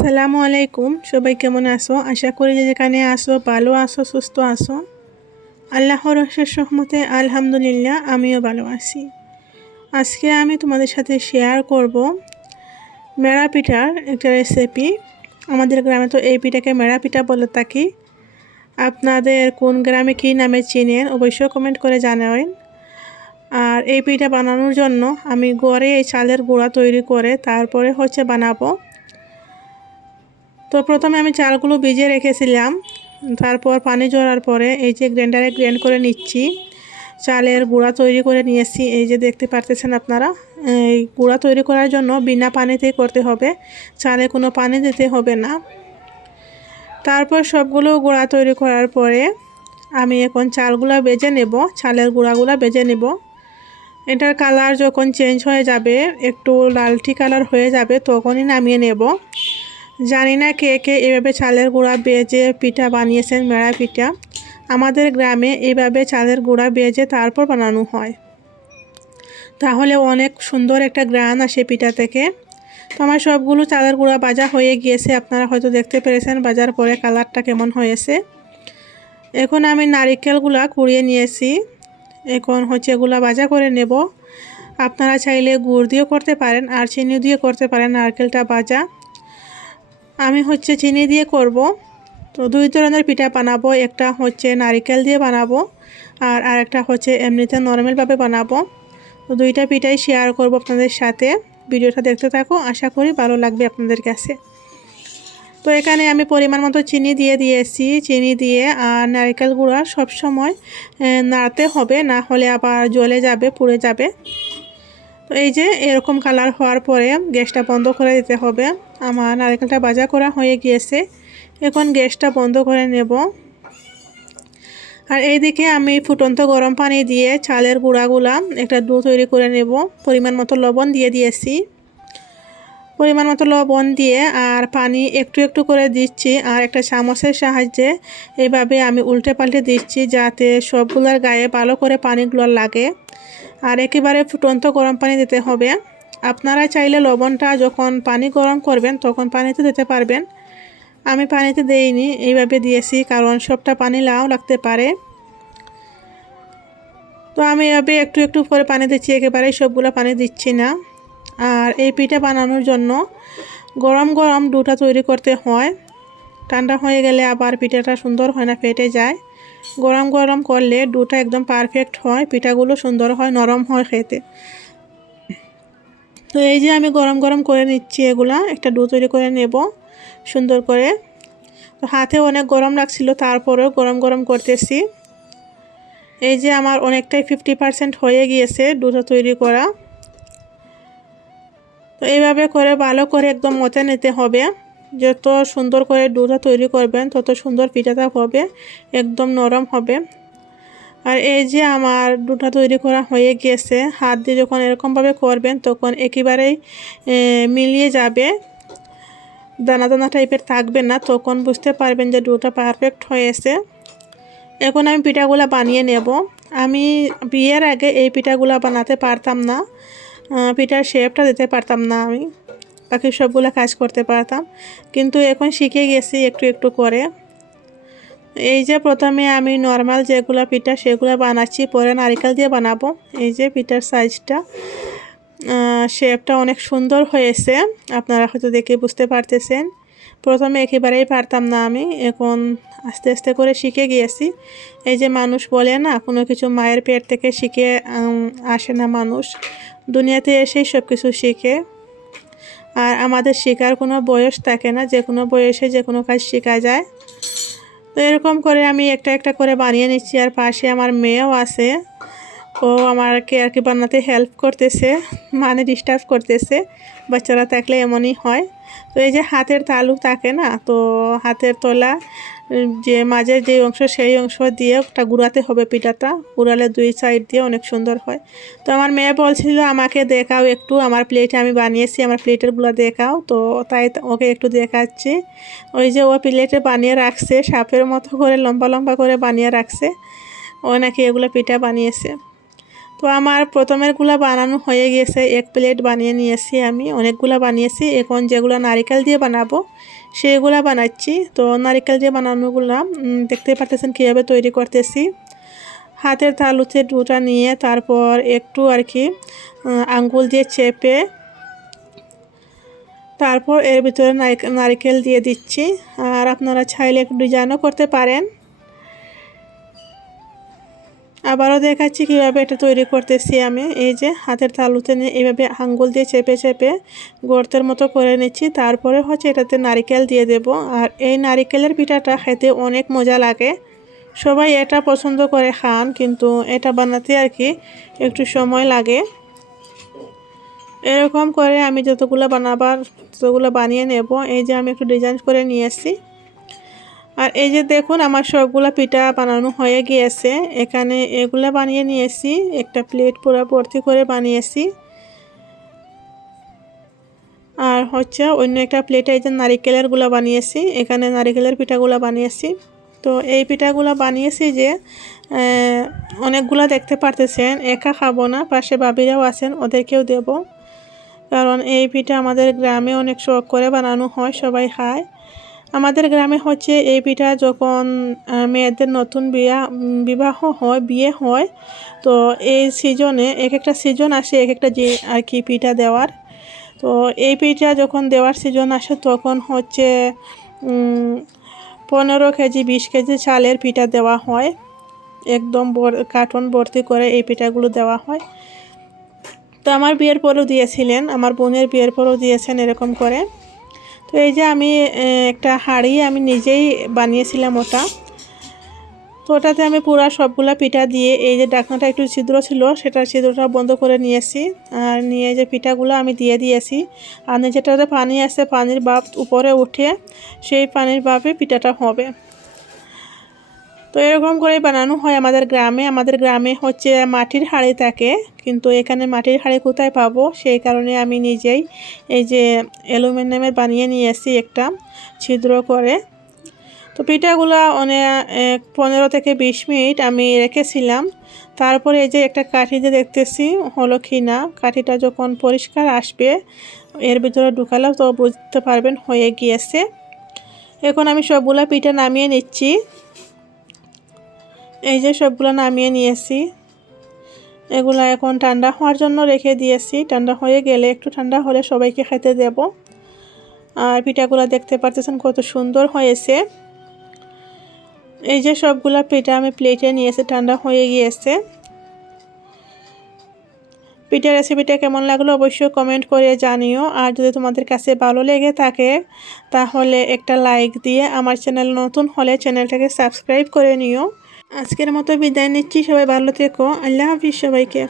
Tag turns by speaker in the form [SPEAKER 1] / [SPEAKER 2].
[SPEAKER 1] সালামু আলাইকুম, সবাই কেমন আসো আশা করি যে যেখানে আসো ভালো আসো সুস্থ আসো আল্লাহর রহস্যের সহমতে আলহামদুলিল্লাহ আমিও ভালো আছি। আজকে আমি তোমাদের সাথে শেয়ার করব মেড়া পিঠার একটা রেসিপি আমাদের গ্রামে তো এই পিঠাকে মেড়া পিঠা বলে থাকি। আপনাদের কোন গ্রামে কী নামে চিনেন, অবশ্যই কমেন্ট করে জানাবেন। আর এই পিঠা বানানোর জন্য আমি গড়ে এই চালের গুঁড়া তৈরি করে তারপরে হচ্ছে বানাবো। তো প্রথমে আমি চালগুলো ভিজিয়ে রেখেছিলাম। তারপর পানি জড়ার পরে এই যে গ্রাইন্ডারে গ্রাইন্ড করে নিচ্ছি। চালের গুঁড়া তৈরি করে নিয়েছি। এই যে দেখতে পারতেছেন আপনারা, এই গুঁড়া তৈরি করার জন্য বিনা পানিতেই করতে হবে। চালে কোনো পানি দিতে হবে না। তারপর সবগুলো গুঁড়া তৈরি করার পরে আমি এখন চালগুলো বেজে নেব, চালের গুঁড়াগুলো বেজে নেব। এটার কালার যখন চেঞ্জ হয়ে যাবে, একটু লালটি কালার হয়ে যাবে, তখনই নামিয়ে নেব। জানি না কে কে এভাবে চালের গুঁড়া বেজে পিঠা বানিয়েছেন মেড়া পিঠা। আমাদের গ্রামে এইভাবে চালের গুঁড়া বেজে তারপর বানানো হয়। তাহলে অনেক সুন্দর একটা গ্রান আসে পিঠা থেকে। তো আমার সবগুলো চালের গুঁড়া বাজা হয়ে গিয়েছে, আপনারা হয়তো দেখতে পেরেছেন বাজার পরে কালারটা কেমন হয়েছে। এখন আমি নারিকেলগুলা কুড়িয়ে নিয়েছি। এখন হচ্ছে এগুলা বাজা করে নেব। আপনারা চাইলে গুড় দিয়েও করতে পারেন, আর চিনি দিয়ে করতে পারেন নারকেলটা বাজা আমি হচ্ছে চিনি দিয়ে করব। তো দুই ধরনের পিঠা বানাবো। একটা হচ্ছে নারিকেল দিয়ে বানাবো আর আরেকটা হচ্ছে এমনিতে নর্মালভাবে বানাবো। তো দুইটা পিঠাই শেয়ার করব আপনাদের সাথে। ভিডিওটা দেখতে থাকো। আশা করি ভালো লাগবে আপনাদের কাছে। তো এখানে আমি পরিমাণ মতো চিনি দিয়ে দিয়েছি। চিনি দিয়ে আর নারকেল গুঁড়া সবসময় নাড়তে হবে। না হলে আবার জ্বলে যাবে, পুড়ে যাবে। তো এই যে এরকম কালার হওয়ার পরে গ্যাসটা বন্ধ করে দিতে হবে। আমার নারকেলটা ভাজা করা হয়ে গিয়েছে। এখন গ্যাসটা বন্ধ করে নেব। আর এইদিকে আমি ফুটন্ত গরম পানি দিয়ে চালের গুঁড়াগুলা একটা ডো তৈরি করে নেব। পরিমাণ মতো লবণ দিয়ে দিয়েছি। পরিমাণ মতো লবণ দিয়ে আর পানি একটু একটু করে দিচ্ছি আর একটা চামচের সাহায্যে এইভাবে আমি উল্টে পাল্টে দিচ্ছি যাতে সবগুলোর গায়ে ভালো করে পানিগুলো লাগে। আর একেবারে ফুটন্ত গরম পানি দিতে হবে। আপনারা চাইলে লবণটা যখন পানি গরম করবেন, তখন পানিতে দিতে পারবেন। আমি পানিতে দেইনি, এইভাবে দিয়েছি, কারণ সবটা পানি লাও লাগতে পারে। তো আমি এভাবে একটু একটু করে পানি দিচ্ছি একেবারে সবগুলো পানি দিচ্ছি না। আর এই পিঠা বানানোর জন্য গরম গরম দুটা তৈরি করতে হয়। ঠান্ডা হয়ে গেলে আবার পিঠাটা সুন্দর হয় না, ফেটে যায়। গরম গরম করলে দুটা একদম পারফেক্ট হয়, পিঠাগুলো সুন্দর হয়, নরম হয় খেতে। তো এই যে আমি গরম গরম করে নিচ্ছি এগুলা, একটা ডো তৈরি করে নেব সুন্দর করে। তো হাতে অনেক গরম লাগছিল, তারপরেও গরম গরম করতেছি। এই যে আমার অনেকটাই ফিফটি পারসেন্ট হয়ে গিয়েছে ডোটা তৈরি করা। তো এইভাবে করে ভালো করে একদম মতে নিতে হবে। যত সুন্দর করে ডোটা তৈরি করবেন, তত সুন্দর পিঠাটা হবে, একদম নরম হবে। আর এই যে আমার ডোটা তৈরি করা হয়ে গেছে, হাত দিয়ে যখন এরকমভাবে করবেন তখন একেবারেই মিলিয়ে যাবে। দানা দানা টাইপের থাকবে না, তখন বুঝতে পারবেন যে ডোটা পারফেক্ট হয়েছে। এখন আমি পিঠাগুলা বানিয়ে নেব। আমি বিয়ের আগে এই পিঠাগুলা বানাতে পারতাম না পিঠার শেপটা দিতে পারতাম না আমি। বাকি সবগুলো কাজ করতে পারতাম। কিন্তু এখন শিখে গেছি একটু একটু করে। এই যে প্রথমে আমি নর্মাল যেগুলো পিঠা সেগুলো বানাচ্ছি, পরে নারিকেল দিয়ে বানাবো। এই যে পিঠার সাইজটা শেপটা অনেক সুন্দর হয়েছে। আপনারা হয়তো দেখে বুঝতে পারতেছেন। প্রথমে একেবারেই পারতাম না আমি, এখন আস্তে আস্তে করে শিখে গিয়েছি। এই যে মানুষ বলে না, কোনো কিছু মায়ের পেট থেকে শিখে আসে না মানুষ। দুনিয়াতে এসেই সব কিছু শিখে। আর আমাদের শেখার কোনো বয়স থাকে না, যে কোনো বয়সে যে কোনো কাজ শেখা যায়। তো এরকম করে আমি একটা একটা করে বানিয়ে নিচ্ছি। আর পাশে আমার মেয়েও আছে। ও আমাকে আর কি বানাতে হেল্প করতেছে মানে ডিস্টার্ব করতেছে। বাচ্চারা থাকলে এমনই হয়। তো এই যে হাতের তালু থাকে না, তো হাতের তলা যে মাঝের যে অংশ সেই অংশ দিয়ে ওটা গুড়াতে হবে পিঠাটা। গুড়ালে দুই সাইড দিয়ে অনেক সুন্দর হয়। তো আমার মেয়ে বলছিল, আমাকে দেখাও একটু, আমার প্লেটে আমি বানিয়েছি, আমার প্লেটেরগুলো দেখাও। তো তাই ওকে একটু দেখাচ্ছি। ওই যে ও প্লেটে বানিয়ে রাখছে, সাপের মতো করে, লম্বা লম্বা করে বানিয়ে রাখছে। ও নাকি এগুলো পিঠা বানিয়েছে। তো আমার প্রথমেরগুলা বানানো হয়ে গেছে। এক প্লেট বানিয়ে নিয়েছি আমি। অনেকগুলা বানিয়েছি। এখন যেগুলো নারিকেল দিয়ে বানাবো সেগুলা বানাচ্ছি। তো নারিকেল দিয়ে বানানোগুলা দেখতে পারতেছেন কীভাবে তৈরি করতেছি। হাতের তালুতে দুটা নিয়ে তারপর একটু আর কি আঙ্গুল দিয়ে চেপে তারপর এর ভিতরে নারিক- নারকেল দিয়ে দিচ্ছি। আর আপনারা চাইলে একটু ডিজাইনও করতে পারেন। আবারও দেখাচ্ছি কীভাবে এটা তৈরি করতেছি আমি। এই যে হাতের তালুতে নিয়ে এইভাবে আঙ্গুল দিয়ে চেপে চেপে গর্তের মতো করে নিচ্ছি। তারপরে হচ্ছে এটাতে নারিকেল দিয়ে দেব। আর এই নারিকেলের পিঠাটা খেতে অনেক মজা লাগে। সবাই এটা পছন্দ করে খান, কিন্তু এটা বানাতে আর কি একটু সময় লাগে। এরকম করে আমি যতগুলো বানাবার, ততগুলো বানিয়ে নেব। এই যে আমি একটু ডিজাইন করে নিয়ে এসেছি। আর এই যে দেখুন, আমার সবগুলো পিঠা বানানো হয়ে গিয়েছে। এখানে এগুলো বানিয়ে নিয়েছি, একটা প্লেট পুরো ভর্তি করে বানিয়েছি। আর হচ্ছে অন্য একটা প্লেটে এই যে নারিকেলেরগুলো বানিয়েছি, এখানে নারিকেলের পিঠাগুলো বানিয়েছি। তো এই পিঠাগুলো বানিয়েছি যে অনেকগুলো দেখতে পারতেছেন, একা খাব না, পাশে বাবিরাও আছেন, ওদেরকেও দেব। কারণ এই পিঠা আমাদের গ্রামে অনেক শখ করে বানানো হয়, সবাই খায়। আমাদের গ্রামে হচ্ছে এই পিঠা যখন মেয়েদের নতুন বিয়া বিবাহ হয়, বিয়ে হয়, তো এই সিজনে এক একটা সিজন আসে, এক একটা যে আর কি পিঠা দেওয়ার। তো এই পিঠা যখন দেওয়ার সিজন আসে, তখন হচ্ছে পনেরো কেজি, বিশ কেজি চালের পিঠা দেওয়া হয়। একদম কার্টন ভর্তি করে এই পিঠাগুলো দেওয়া হয়। তো আমার বিয়ের পরেও দিয়েছিলেন, আমার বোনের বিয়ের পরেও দিয়েছেন এরকম করে। তো এই যে আমি একটা হাঁড়ি আমি নিজেই বানিয়েছিলাম ওটা। তো ওটাতে আমি পুরা সবগুলো পিঠা দিয়ে, এই যে ডাকনাটা একটু ছিদ্র ছিল, সেটা ছিদ্রটা বন্ধ করে নিয়েছি। আর নিয়ে যে পিঠাগুলো আমি দিয়ে দিয়েছি, আর নিজেটাতে পানি আছে, পানির বাপ উপরে উঠে সেই পানির বাপে পিঠাটা হবে। তো এরকম করে বানানো হয় আমাদের গ্রামে। আমাদের গ্রামে হচ্ছে মাটির হাঁড়ি থাকে, কিন্তু এখানে মাটির হাঁড়ি কোথায় পাবো? সেই কারণে আমি নিজেই এই যে অ্যালুমিনিয়ামের বানিয়ে নিয়ে এসেছি একটা ছিদ্র করে। তো পিঠাগুলো অনেক পনেরো থেকে বিশ মিনিট আমি রেখেছিলাম। তারপরে এই যে একটা কাঠি যে দেখতেছি হলো কি না কাঠিটা যখন পরিষ্কার আসবে, এর ভিতরে ঢুকালেও তো বুঝতে পারবেন হয়ে গিয়েছে। এখন আমি সবগুলো পিঠা নামিয়ে নিচ্ছি। এই যে সবগুলো নামিয়ে নিয়েছি। এগুলো এখন ঠান্ডা হওয়ার জন্য রেখে দিয়েছি। ঠান্ডা হয়ে গেলে একটু ঠান্ডা হলে সবাইকে খেতে দেব। আর পিঠাগুলো দেখতে পারতেছেন কত সুন্দর হয়েছে। এই যে সবগুলা পিঠা আমি প্লেটে নিয়েছি, ঠান্ডা হয়ে গিয়েছে। পিঠা রেসিপিটা কেমন লাগল অবশ্যই কমেন্ট করে জানিও। আর যদি তোমাদের কাছে ভালো লেগে থাকে, তাহলে একটা লাইক দিয়ে আমার চ্যানেল নতুন হলে চ্যানেলটাকে সাবস্ক্রাইব করে নিও। আজকের মতো বিদায় নিচ্ছি। সবাই ভালো থেকো। আল্লাহ হাফিজ সবাইকে।